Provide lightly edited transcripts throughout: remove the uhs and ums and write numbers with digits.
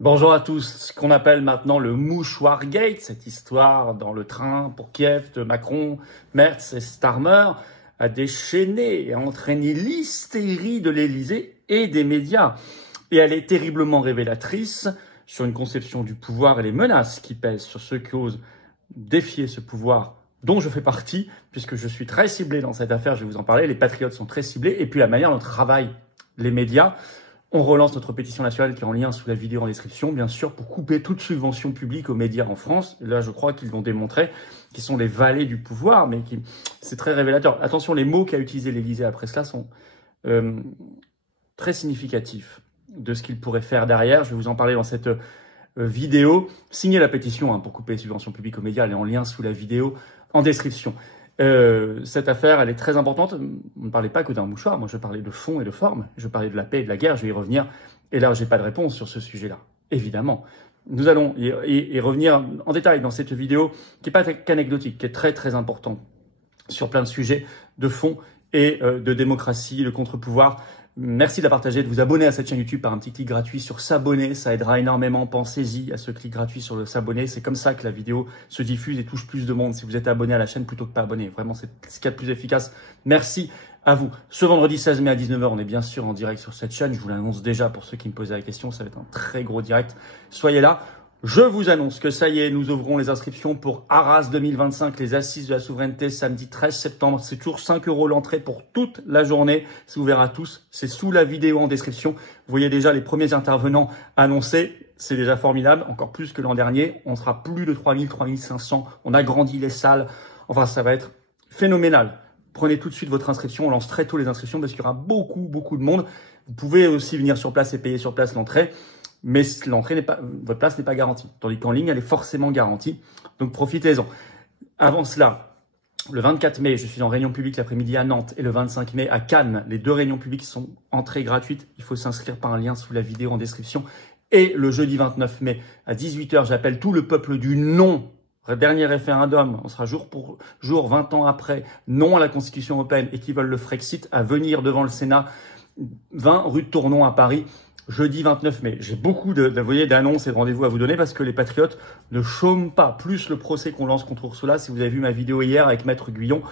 Bonjour à tous. Ce qu'on appelle maintenant le mouchoir gate, cette histoire dans le train pour Kiev de Macron, Merz et Starmer, a déchaîné et a entraîné l'hystérie de l'Élysée et des médias. Et elle est terriblement révélatrice sur une conception du pouvoir et les menaces qui pèsent sur ceux qui osent défier ce pouvoir dont je fais partie, puisque je suis très ciblé dans cette affaire, je vais vous en parler. Les patriotes sont très ciblés, et puis la manière dont travaillent les médias. On relance notre pétition nationale qui est en lien sous la vidéo en description, bien sûr, pour couper toute subvention publique aux médias en France. Et là, je crois qu'ils l'ont démontré, qu'ils sont les valets du pouvoir, mais c'est très révélateur. Attention, les mots qu'a utilisé l'Élysée après cela sont très significatifs de ce qu'il pourrait faire derrière. Je vais vous en parler dans cette vidéo. Signez la pétition pour couper les subventions publiques aux médias, elle est en lien sous la vidéo en description. Cette affaire, elle est très importante. On ne parlait pas que d'un mouchoir. Moi, je parlais de fond et de forme. Je parlais de la paix et de la guerre. Je vais y revenir. Et là, j'ai pas de réponse sur ce sujet-là. Évidemment. Nous allons y revenir en détail dans cette vidéo qui n'est pas qu'anecdotique, qui est très, très importante sur plein de sujets de fond et de démocratie, de contre-pouvoir. Merci de la partager, de vous abonner à cette chaîne YouTube par un petit clic gratuit sur s'abonner. Ça aidera énormément. Pensez-y à ce clic gratuit sur le s'abonner. C'est comme ça que la vidéo se diffuse et touche plus de monde si vous êtes abonné à la chaîne plutôt que pas abonné. Vraiment, c'est ce qu'il y a de plus efficace. Merci à vous. Ce vendredi 16 mai à 19h, on est bien sûr en direct sur cette chaîne. Je vous l'annonce déjà pour ceux qui me posaient la question. Ça va être un très gros direct. Soyez là. Je vous annonce que ça y est, nous ouvrons les inscriptions pour Arras 2025, les assises de la souveraineté, samedi 13 septembre. C'est toujours 5 € l'entrée pour toute la journée. C'est ouvert à tous. C'est sous la vidéo en description. Vous voyez déjà les premiers intervenants annoncés. C'est déjà formidable, encore plus que l'an dernier. On sera plus de 3000, 3500. On a grandi les salles. Enfin, ça va être phénoménal. Prenez tout de suite votre inscription. On lance très tôt les inscriptions parce qu'il y aura beaucoup de monde. Vous pouvez aussi venir sur place et payer sur place l'entrée. Mais votre place n'est pas garantie. Tandis qu'en ligne, elle est forcément garantie. Donc, profitez-en. Avant cela, le 24 mai, je suis en réunion publique l'après-midi à Nantes et le 25 mai à Cannes. Les deux réunions publiques sont entrées gratuites. Il faut s'inscrire par un lien sous la vidéo en description. Et le jeudi 29 mai à 18h, j'appelle tout le peuple du non. Dernier référendum, on sera jour pour jour, 20 ans après, non à la Constitution européenne et qui veulent le Frexit, à venir devant le Sénat, 20 rue de Tournon à Paris. Jeudi 29 mai, j'ai beaucoup d'annonces et de rendez-vous à vous donner parce que les patriotes ne chôment pas. Plus le procès qu'on lance contre Ursula, si vous avez vu ma vidéo hier avec Maître Guyon.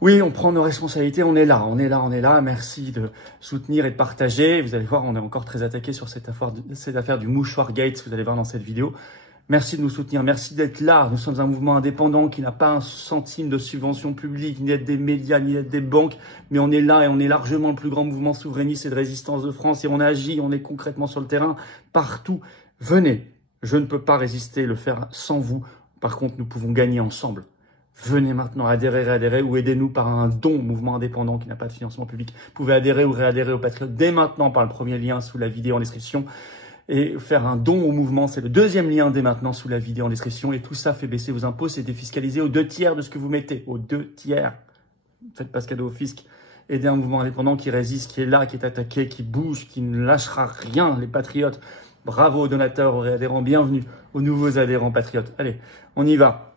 Oui, on prend nos responsabilités, on est là. Merci de soutenir et de partager. Vous allez voir, on est encore très attaqué sur cette affaire du mouchoir Gates, vous allez voir dans cette vidéo. Merci de nous soutenir, merci d'être là. Nous sommes un mouvement indépendant qui n'a pas un centime de subvention publique, ni d'aide des médias, ni d'aide des banques. Mais on est là et on est largement le plus grand mouvement souverainiste et de résistance de France. Et on agit, on est concrètement sur le terrain, partout. Venez, je ne peux pas résister, le faire sans vous. Par contre, nous pouvons gagner ensemble. Venez maintenant adhérer ou aidez-nous par un don au mouvement indépendant qui n'a pas de financement public. Vous pouvez adhérer ou réadhérer aux Patriotes dès maintenant par le premier lien sous la vidéo en description. Et faire un don au mouvement, c'est le deuxième lien dès maintenant sous la vidéo en description. Et tout ça fait baisser vos impôts, c'est défiscalisé aux 2/3 de ce que vous mettez. Aux 2/3. Faites pas ce cadeau au fisc. Aidez un mouvement indépendant qui résiste, qui est là, qui est attaqué, qui bouge, qui ne lâchera rien, les patriotes. Bravo aux donateurs, aux réadhérents, bienvenue aux nouveaux adhérents patriotes. Allez, on y va.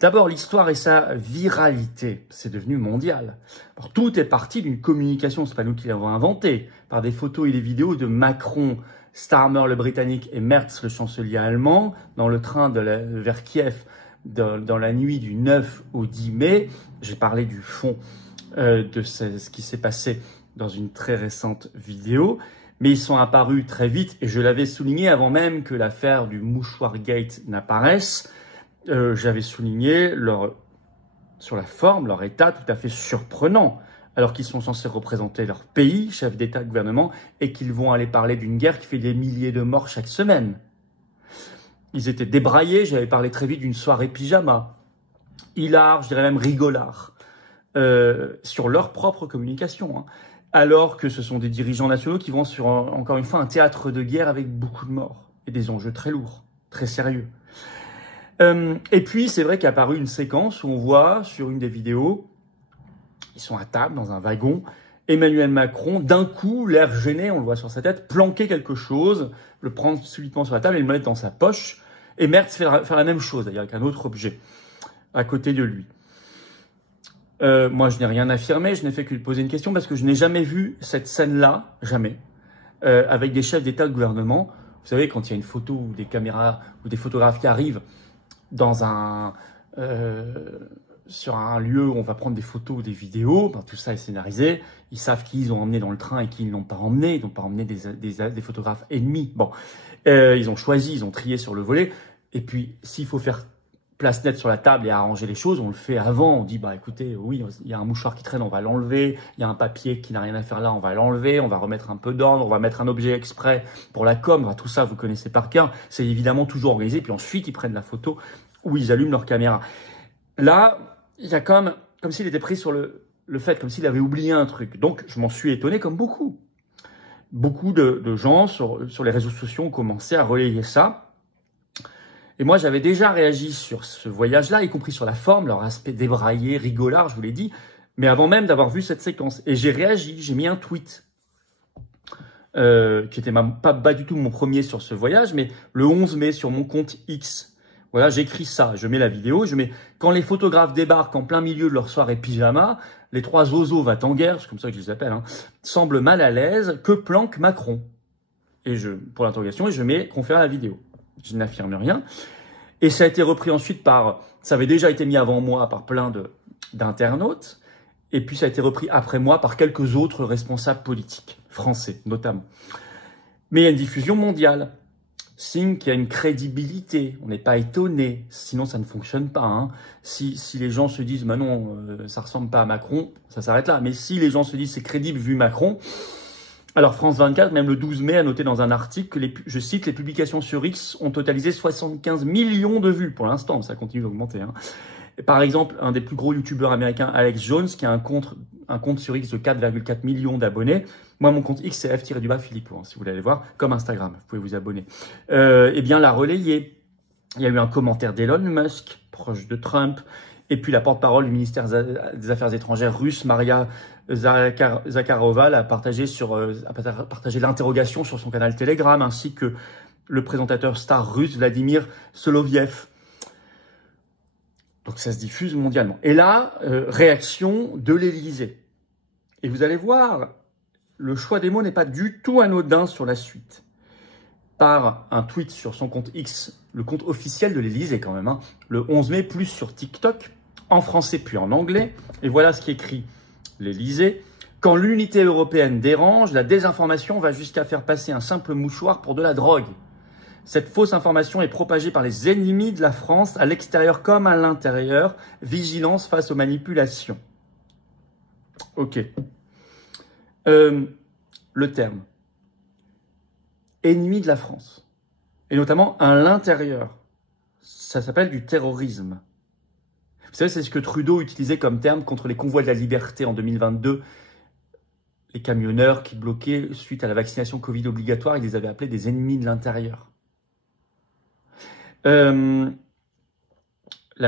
D'abord, l'histoire et sa viralité. C'est devenu mondial. Alors, tout est parti d'une communication, c'est pas nous qui l'avons inventé, par des photos et des vidéos de Macron, Starmer le Britannique et Merz le chancelier allemand dans le train vers Kiev dans la nuit du 9 au 10 mai. J'ai parlé du fond de ce qui s'est passé dans une très récente vidéo. Mais ils sont apparus très vite et je l'avais souligné avant même que l'affaire du mouchoir Gate n'apparaisse. J'avais souligné sur la forme, leur état tout à fait surprenant. Alors qu'ils sont censés représenter leur pays, chef d'État, gouvernement, et qu'ils vont aller parler d'une guerre qui fait des milliers de morts chaque semaine. Ils étaient débraillés, j'avais parlé très vite d'une soirée pyjama, hilar, je dirais même rigolard, sur leur propre communication, alors que ce sont des dirigeants nationaux qui vont sur, encore une fois, un théâtre de guerre avec beaucoup de morts, et des enjeux très lourds, très sérieux. Et puis, c'est vrai qu'est apparue une séquence où on voit, sur une des vidéos, ils sont à table dans un wagon. Emmanuel Macron, d'un coup, l'air gêné, on le voit sur sa tête, planquer quelque chose, le prendre subitement sur la table et le mettre dans sa poche. Et Merz faire la même chose, d'ailleurs, avec un autre objet à côté de lui. Moi, je n'ai rien affirmé, je n'ai fait que lui poser une question parce que je n'ai jamais vu cette scène-là, jamais, avec des chefs d'État de gouvernement Vous savez, quand il y a une photo ou des caméras ou des photographes qui arrivent dans sur un lieu où on va prendre des photos ou des vidéos, ben, tout ça est scénarisé. Ils savent qui ils ont emmené dans le train et qui ils n'ont pas emmené. Ils n'ont pas emmené des photographes ennemis. Bon, ils ont choisi, ils ont trié sur le volet. Et puis, s'il faut faire place nette sur la table et arranger les choses, on le fait avant. On dit, bah écoutez, oui, il y a un mouchoir qui traîne, on va l'enlever. Il y a un papier qui n'a rien à faire là, on va l'enlever. On va remettre un peu d'ordre, on va mettre un objet exprès pour la com. Enfin, tout ça, vous connaissez par cœur. C'est évidemment toujours organisé. Puis ensuite, ils prennent la photo où ils allument leur caméra. Là, il y a comme s'il était pris sur le fait, comme s'il avait oublié un truc. Donc, je m'en suis étonné comme beaucoup. Beaucoup de gens sur les réseaux sociaux ont commencé à relayer ça. Et moi, j'avais déjà réagi sur ce voyage-là, y compris sur la forme, leur aspect débraillé, rigolard, je vous l'ai dit, mais avant même d'avoir vu cette séquence. Et j'ai réagi, j'ai mis un tweet, qui était pas du tout mon premier sur ce voyage, mais le 11 mai sur mon compte X. Voilà, j'écris ça, je mets la vidéo, je mets « Quand les photographes débarquent en plein milieu de leur soirée pyjama, les trois zozos va-t-en-guerre, c'est comme ça que je les appelle, hein, semblent mal à l'aise, que planque Macron ?» Et pour l'interrogation, et je mets « Confère la vidéo ». Je n'affirme rien. Et ça a été repris ensuite ça avait déjà été mis avant moi par plein d'internautes, et puis ça a été repris après moi par quelques autres responsables politiques, français notamment. Mais il y a une diffusion mondiale. Signe qu'il y a une crédibilité, on n'est pas étonné, sinon ça ne fonctionne pas. Hein. Si les gens se disent, bah non, ça ressemble pas à Macron, ça s'arrête là. Mais si les gens se disent, c'est crédible vu Macron, alors France 24, même le 12 mai, a noté dans un article que, je cite, les publications sur X ont totalisé 75 millions de vues pour l'instant, ça continue d'augmenter. Hein. Par exemple, un des plus gros youtubeurs américains, Alex Jones, qui a un compte sur X de 4,4 millions d'abonnés. Moi, mon compte X, c'est F-Philippot, hein, si vous voulez aller voir, comme Instagram, vous pouvez vous abonner. Eh bien, l'a relayé. Il y a eu un commentaire d'Elon Musk, proche de Trump, et puis la porte-parole du ministère des Affaires étrangères russe, Maria Zakharova, a partagé l'interrogation sur son canal Telegram, ainsi que le présentateur star russe Vladimir Soloviev. Donc ça se diffuse mondialement. Et là, réaction de l'Élysée. Et vous allez voir, le choix des mots n'est pas du tout anodin sur la suite. Par un tweet sur son compte X, le compte officiel de l'Élysée quand même, hein, le 11 mai, plus sur TikTok, en français puis en anglais. Et voilà ce qu'écrit l'Élysée. Quand l'unité européenne dérange, la désinformation va jusqu'à faire passer un simple mouchoir pour de la drogue. Cette fausse information est propagée par les ennemis de la France, à l'extérieur comme à l'intérieur. Vigilance face aux manipulations. Ok. Le terme. Ennemi de la France. Et notamment à l'intérieur. Ça s'appelle du terrorisme. Vous savez, c'est ce que Trudeau utilisait comme terme contre les convois de la liberté en 2022. Les camionneurs qui bloquaient suite à la vaccination Covid obligatoire, il les avait appelés des ennemis de l'intérieur. La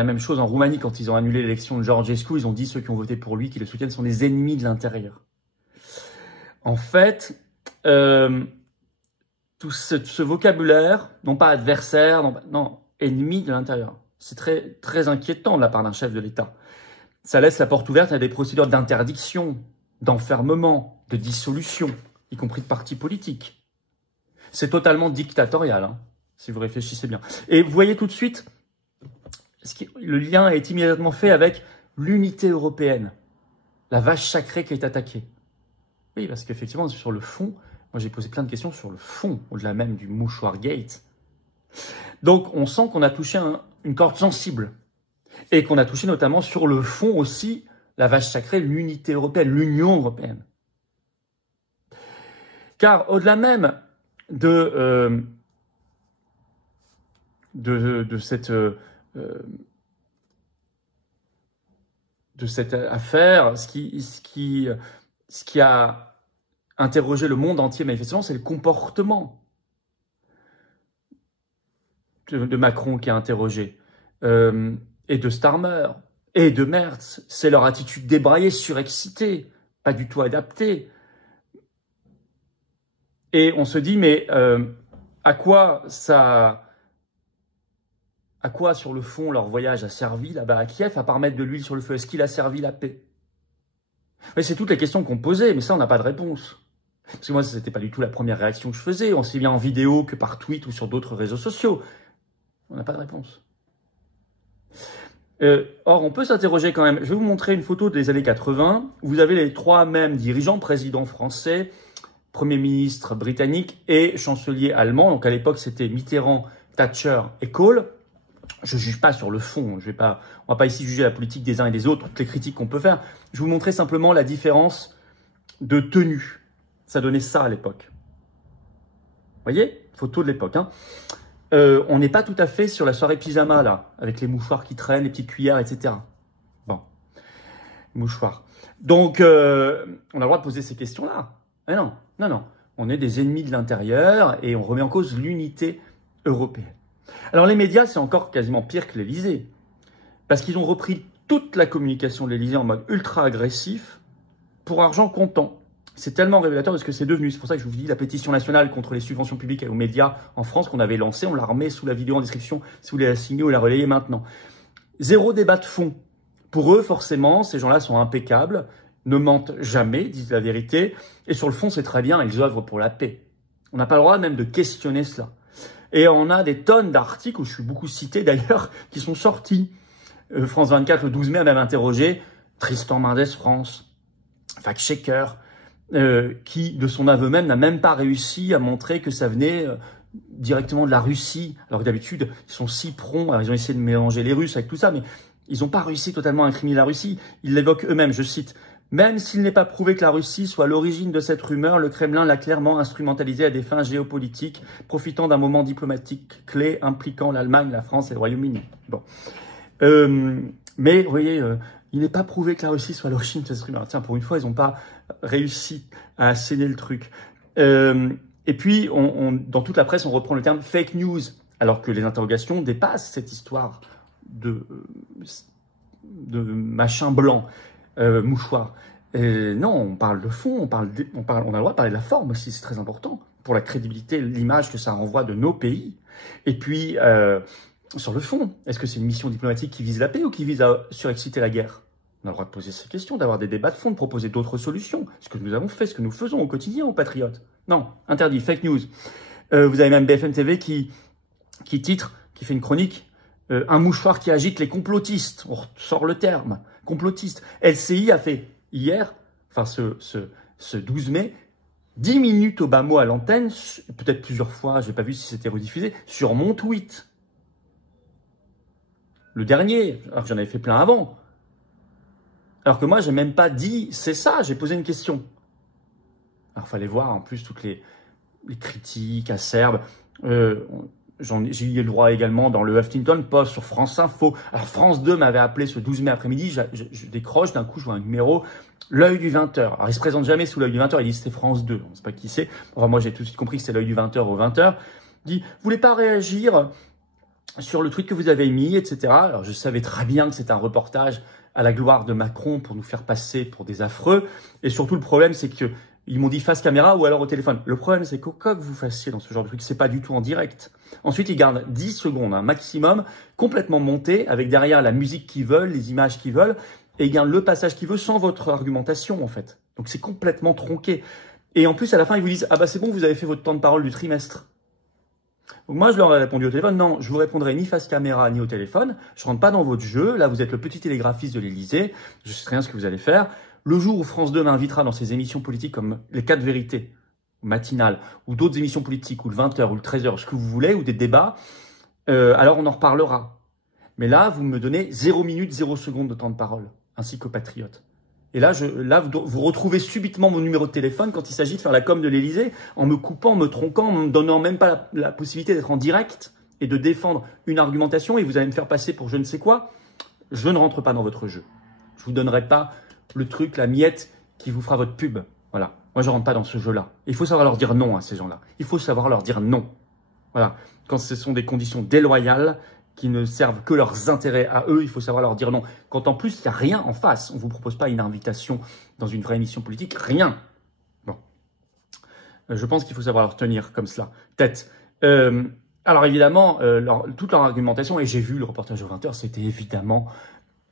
même chose en Roumanie, quand ils ont annulé l'élection de Georgescu, ils ont dit ceux qui ont voté pour lui, qui le soutiennent, sont des ennemis de l'intérieur. En fait, tout ce vocabulaire, non pas adversaire, non, ennemi de l'intérieur. C'est très, très inquiétant de la part d'un chef de l'État. Ça laisse la porte ouverte à des procédures d'interdiction, d'enfermement, de dissolution, y compris de partis politiques. C'est totalement dictatorial, hein, si vous réfléchissez bien. Et vous voyez tout de suite, le lien est immédiatement fait avec l'unité européenne, la vache sacrée qui est attaquée. Oui, parce qu'effectivement, sur le fond, moi j'ai posé plein de questions sur le fond, au-delà même du mouchoir gate. Donc on sent qu'on a touché une corde sensible. Et qu'on a touché notamment sur le fond aussi la vache sacrée, l'unité européenne, l'Union européenne. Car au-delà même de cette affaire, ce qui a interrogé le monde entier manifestement, c'est le comportement de Macron qui a interrogé, et de Starmer, et de Merz. C'est leur attitude débraillée, surexcitée, pas du tout adaptée. Et on se dit, mais à quoi sur le fond leur voyage a servi là-bas à Kiev, à part mettre de l'huile sur le feu? Est-ce qu'il a servi la paix? C'est toutes les questions qu'on posait, mais ça on n'a pas de réponse. Parce que moi, ce n'était pas du tout la première réaction que je faisais, aussi bien en vidéo que par tweet ou sur d'autres réseaux sociaux. On n'a pas de réponse. Or, on peut s'interroger quand même. Je vais vous montrer une photo des années 80. Vous avez les trois mêmes dirigeants, président français, Premier ministre britannique et chancelier allemand. Donc à l'époque, c'était Mitterrand, Thatcher et Kohl. Je ne juge pas sur le fond. On ne va pas ici juger la politique des uns et des autres, toutes les critiques qu'on peut faire. Je vais vous montrer simplement la différence de tenue. Ça donnait ça à l'époque. Vous voyez? Photo de l'époque. Hein. On n'est pas tout à fait sur la soirée pyjama, là, avec les mouchoirs qui traînent, les petites cuillères, etc. Bon. Mouchoirs. Donc, on a le droit de poser ces questions-là. Mais non, non, non. On est des ennemis de l'intérieur et on remet en cause l'unité européenne. Alors, les médias, c'est encore quasiment pire que l'Élysée. Parce qu'ils ont repris toute la communication de l'Élysée en mode ultra agressif pour argent comptant. C'est tellement révélateur de ce que c'est devenu. C'est pour ça que je vous dis la pétition nationale contre les subventions publiques aux médias en France qu'on avait lancée. On la remet sous la vidéo en description si vous voulez la signer ou la relayer maintenant. Zéro débat de fond. Pour eux, forcément, ces gens-là sont impeccables, ne mentent jamais, disent la vérité. Et sur le fond, c'est très bien, ils œuvrent pour la paix. On n'a pas le droit même de questionner cela. Et on a des tonnes d'articles, où je suis beaucoup cité d'ailleurs, qui sont sortis. France 24, le 12 mai, a même interrogé Tristan Mendes France, fact-checker, qui, de son aveu même, n'a même pas réussi à montrer que ça venait directement de la Russie. Alors que d'habitude, ils sont si prompts, alors ils ont essayé de mélanger les Russes avec tout ça, mais ils n'ont pas réussi totalement à incriminer la Russie. Ils l'évoquent eux-mêmes, je cite. Même s'il n'est pas prouvé que la Russie soit l'origine de cette rumeur, le Kremlin l'a clairement instrumentalisée à des fins géopolitiques, profitant d'un moment diplomatique clé impliquant l'Allemagne, la France et le Royaume-Uni. Bon. Mais, vous voyez, il n'est pas prouvé que la Russie soit l'origine de cette rumeur. Tiens, pour une fois, ils n'ont pas réussi à asséner le truc. Et puis, dans toute la presse, on reprend le terme fake news, alors que les interrogations dépassent cette histoire de machin blanc, mouchoir. Non, on parle de fond, on a le droit de parler de la forme aussi, c'est très important, pour la crédibilité, l'image que ça renvoie de nos pays. Et puis, sur le fond, est-ce que c'est une mission diplomatique qui vise la paix ou qui vise à surexciter la guerre? On a le droit de poser ces questions, d'avoir des débats de fond, de proposer d'autres solutions. Ce que nous avons fait, ce que nous faisons au quotidien aux patriotes. Non, interdit, fake news. Vous avez même BFM TV qui titre, qui fait une chronique, un mouchoir qui agite les complotistes. On sort le terme, complotiste. LCI a fait hier, enfin ce 12 mai, 10 minutes au bas mot à l'antenne, peut-être plusieurs fois, je n'ai pas vu si c'était rediffusé, sur mon tweet. Le dernier, alors que j'en avais fait plein avant. Alors que moi, j'ai même pas dit c'est ça, j'ai posé une question. Alors, il fallait voir en plus toutes les critiques acerbes. J'ai eu le droit également dans le Huffington Post, sur France Info. Alors, France 2 m'avait appelé ce 12 mai après-midi. Je décroche, d'un coup, je vois un numéro, l'œil du 20h. Alors, il se présente jamais sous l'œil du 20h, il dit c'était France 2. On ne sait pas qui c'est. Enfin, moi, j'ai tout de suite compris que c'était l'œil du 20h au 20h. Il dit, vous voulez pas réagir sur le tweet que vous avez mis, etc. Alors, je savais très bien que c'était un reportage à la gloire de Macron pour nous faire passer pour des affreux. Et surtout, le problème, c'est que ils m'ont dit face caméra ou alors au téléphone. Le problème, c'est qu'au cas que vous fassiez dans ce genre de truc, c'est pas du tout en direct. Ensuite, ils gardent 10 secondes, un maximum, complètement monté, avec derrière la musique qu'ils veulent, les images qu'ils veulent, et ils gardent le passage qu'ils veulent sans votre argumentation, en fait. Donc, c'est complètement tronqué. Et en plus, à la fin, ils vous disent, ah bah c'est bon, vous avez fait votre temps de parole du trimestre. Donc moi, je leur ai répondu au téléphone, non, je vous répondrai ni face caméra, ni au téléphone. Je rentre pas dans votre jeu. Là, vous êtes le petit télégraphiste de l'Élysée. Je sais rien ce que vous allez faire. Le jour où France 2 m'invitera dans ses émissions politiques comme les 4 vérités matinales, ou d'autres émissions politiques, ou le 20h, ou le 13h, ce que vous voulez, ou des débats, alors on en reparlera. Mais là, vous me donnez 0 minute, 0 seconde de temps de parole, ainsi qu'aux patriotes. Et là, vous retrouvez subitement mon numéro de téléphone quand il s'agit de faire la com de l'Élysée, en me coupant, en me tronquant, en me donnant même pas la possibilité d'être en direct et de défendre une argumentation, et vous allez me faire passer pour je ne sais quoi. Je ne rentre pas dans votre jeu. Je vous donnerai pas le truc, la miette qui vous fera votre pub. Voilà. Moi, je rentre pas dans ce jeu-là. Il faut savoir leur dire non à ces gens-là. Il faut savoir leur dire non. Voilà. Quand ce sont des conditions déloyales qui ne servent que leurs intérêts à eux, il faut savoir leur dire non. Quand en plus, il n'y a rien en face. On ne vous propose pas une invitation dans une vraie émission politique. Rien. Bon. Je pense qu'il faut savoir leur tenir comme cela. Tête. Alors évidemment, toute leur argumentation, et j'ai vu le reportage au 20h, c'était évidemment,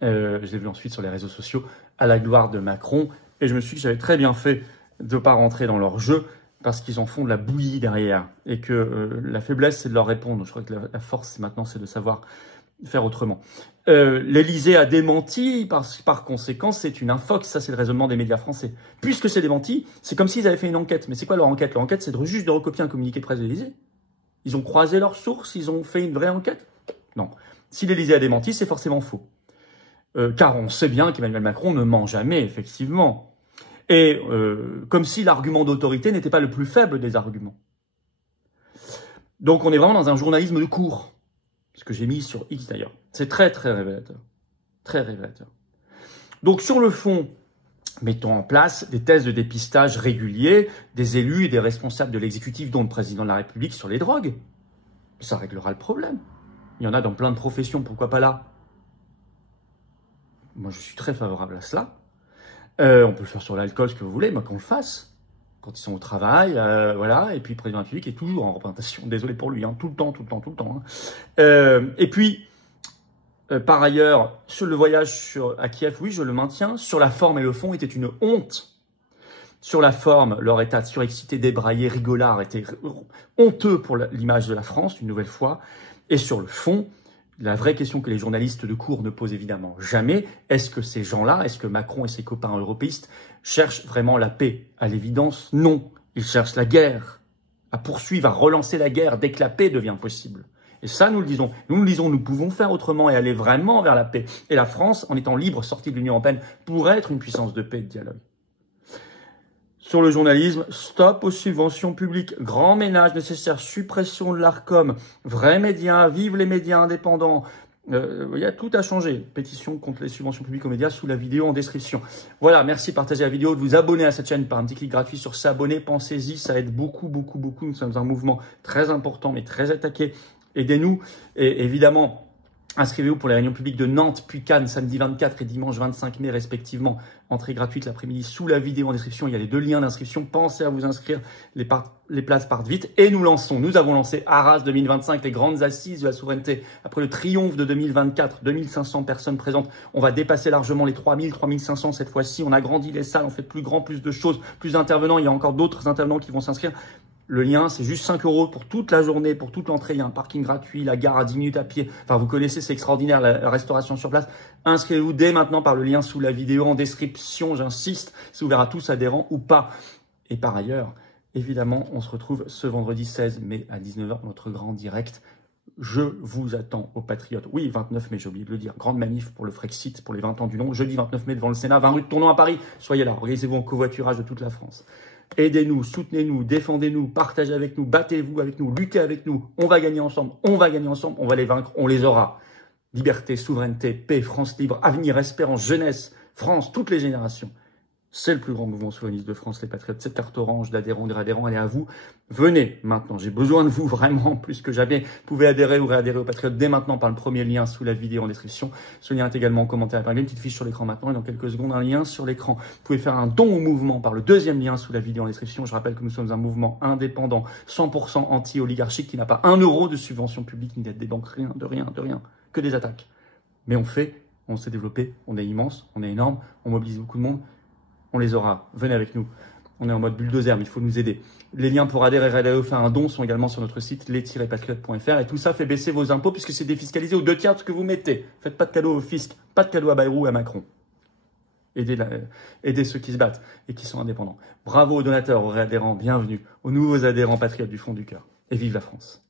je l'ai vu ensuite sur les réseaux sociaux, à la gloire de Macron. Et je me suis dit que j'avais très bien fait de ne pas rentrer dans leur jeu parce qu'ils en font de la bouillie derrière. Et que la faiblesse, c'est de leur répondre. Je crois que la force, maintenant, c'est de savoir faire autrement. L'Élysée a démenti, par conséquent, c'est une infox. Ça, c'est le raisonnement des médias français. Puisque c'est démenti, c'est comme s'ils avaient fait une enquête. Mais c'est quoi leur enquête? Leur enquête, c'est juste de recopier un communiqué de presse de l'Élysée. Ils ont croisé leurs sources, ils ont fait une vraie enquête? Non. Si l'Élysée a démenti, c'est forcément faux. Car on sait bien qu'Emmanuel Macron ne ment jamais, effectivement. Et comme si l'argument d'autorité n'était pas le plus faible des arguments. Donc on est vraiment dans un journalisme de cours. Ce que j'ai mis sur X d'ailleurs. C'est très très révélateur. Très révélateur. Donc sur le fond, mettons en place des tests de dépistage réguliers des élus et des responsables de l'exécutif, dont le président de la République, sur les drogues. Ça réglera le problème. Il y en a dans plein de professions, pourquoi pas là? Moi, je suis très favorable à cela. On peut le faire sur l'alcool, ce que vous voulez, mais qu'on le fasse. Quand ils sont au travail, voilà. Et puis, le président de la République est toujours en représentation. Désolé pour lui, hein, tout le temps. Hein. Et puis, par ailleurs, sur le voyage à Kiev, oui, je le maintiens. Sur la forme et le fond, était une honte. Sur la forme, leur état surexcité, débraillé, rigolard était honteux pour l'image de la France, une nouvelle fois. Et sur le fond, la vraie question que les journalistes de cour ne posent évidemment jamais, est-ce que ces gens-là, est-ce que Macron et ses copains européistes cherchent vraiment la paix? À l'évidence, non. Ils cherchent la guerre, à poursuivre, à relancer la guerre dès que la paix devient possible. Et ça, nous le disons. Nous pouvons faire autrement et aller vraiment vers la paix. Et la France, en étant libre, sortie de l'Union européenne, pourrait être une puissance de paix et de dialogue. Sur le journalisme, stop aux subventions publiques, grand ménage nécessaire, suppression de l'Arcom, vrais médias, vive les médias indépendants. Il y a tout à changer. Pétition contre les subventions publiques aux médias sous la vidéo en description. Voilà, merci de partager la vidéo, de vous abonner à cette chaîne par un petit clic gratuit sur s'abonner. Pensez-y, ça aide beaucoup. Nous sommes un mouvement très important mais très attaqué. Aidez-nous et évidemment, inscrivez-vous pour les réunions publiques de Nantes puis Cannes, samedi 24 et dimanche 25 mai respectivement. Entrée gratuite l'après-midi sous la vidéo en description. Il y a les 2 liens d'inscription. Pensez à vous inscrire. Les places partent vite. Et nous avons lancé Arras 2025, les grandes assises de la souveraineté. Après le triomphe de 2024, 2500 personnes présentes. On va dépasser largement les 3000, 3500 cette fois-ci. On a grandi les salles, on fait plus grand, plus de choses, plus d'intervenants. Il y a encore d'autres intervenants qui vont s'inscrire. Le lien, c'est juste 5 € pour toute la journée, pour toute l'entrée. Il y a un parking gratuit, la gare à 10 minutes à pied. Enfin, vous connaissez, c'est extraordinaire, la restauration sur place. Inscrivez-vous dès maintenant par le lien sous la vidéo en description. J'insiste, c'est ouvert à tous adhérents ou pas. Et par ailleurs, évidemment, on se retrouve ce vendredi 16 mai à 19h, notre grand direct. Je vous attends aux Patriotes. Oui, 29 mai, j'ai oublié de le dire. Grande manif pour le Frexit, pour les 20 ans du non. Jeudi 29 mai devant le Sénat, 20 rue de Tournon à Paris. Soyez là, organisez-vous en covoiturage de toute la France. Aidez-nous, soutenez-nous, défendez-nous, partagez avec nous, battez-vous avec nous, luttez avec nous. On va gagner ensemble, on va les vaincre, on les aura. Liberté, souveraineté, paix, France libre, avenir, espérance, jeunesse, France, toutes les générations. C'est le plus grand mouvement souverainiste de France, les Patriotes. Cette carte orange d'adhérents, de réadhérents, elle est à vous. Venez maintenant, j'ai besoin de vous vraiment plus que jamais. Vous pouvez adhérer ou réadhérer aux Patriotes dès maintenant par le premier lien sous la vidéo en description. Ce lien est également en commentaire épinglé, une petite fiche sur l'écran maintenant et dans quelques secondes un lien sur l'écran. Vous pouvez faire un don au mouvement par le deuxième lien sous la vidéo en description. Je rappelle que nous sommes un mouvement indépendant, 100% anti-oligarchique qui n'a pas 1 € de subvention publique ni d'aide des banques, rien, que des attaques. Mais on s'est développé, on est immense, on est énorme, on mobilise beaucoup de monde. On les aura. Venez avec nous. On est en mode bulldozer, mais il faut nous aider. Les liens pour adhérer et faire un don sont également sur notre site les-patriotes.fr. Et tout ça fait baisser vos impôts puisque c'est défiscalisé aux 2/3 de ce que vous mettez. Faites pas de cadeaux au fisc, pas de cadeaux à Bayrou et à Macron. Aidez ceux qui se battent et qui sont indépendants. Bravo aux donateurs, aux réadhérents, bienvenue aux nouveaux adhérents patriotes du fond du cœur. Et vive la France.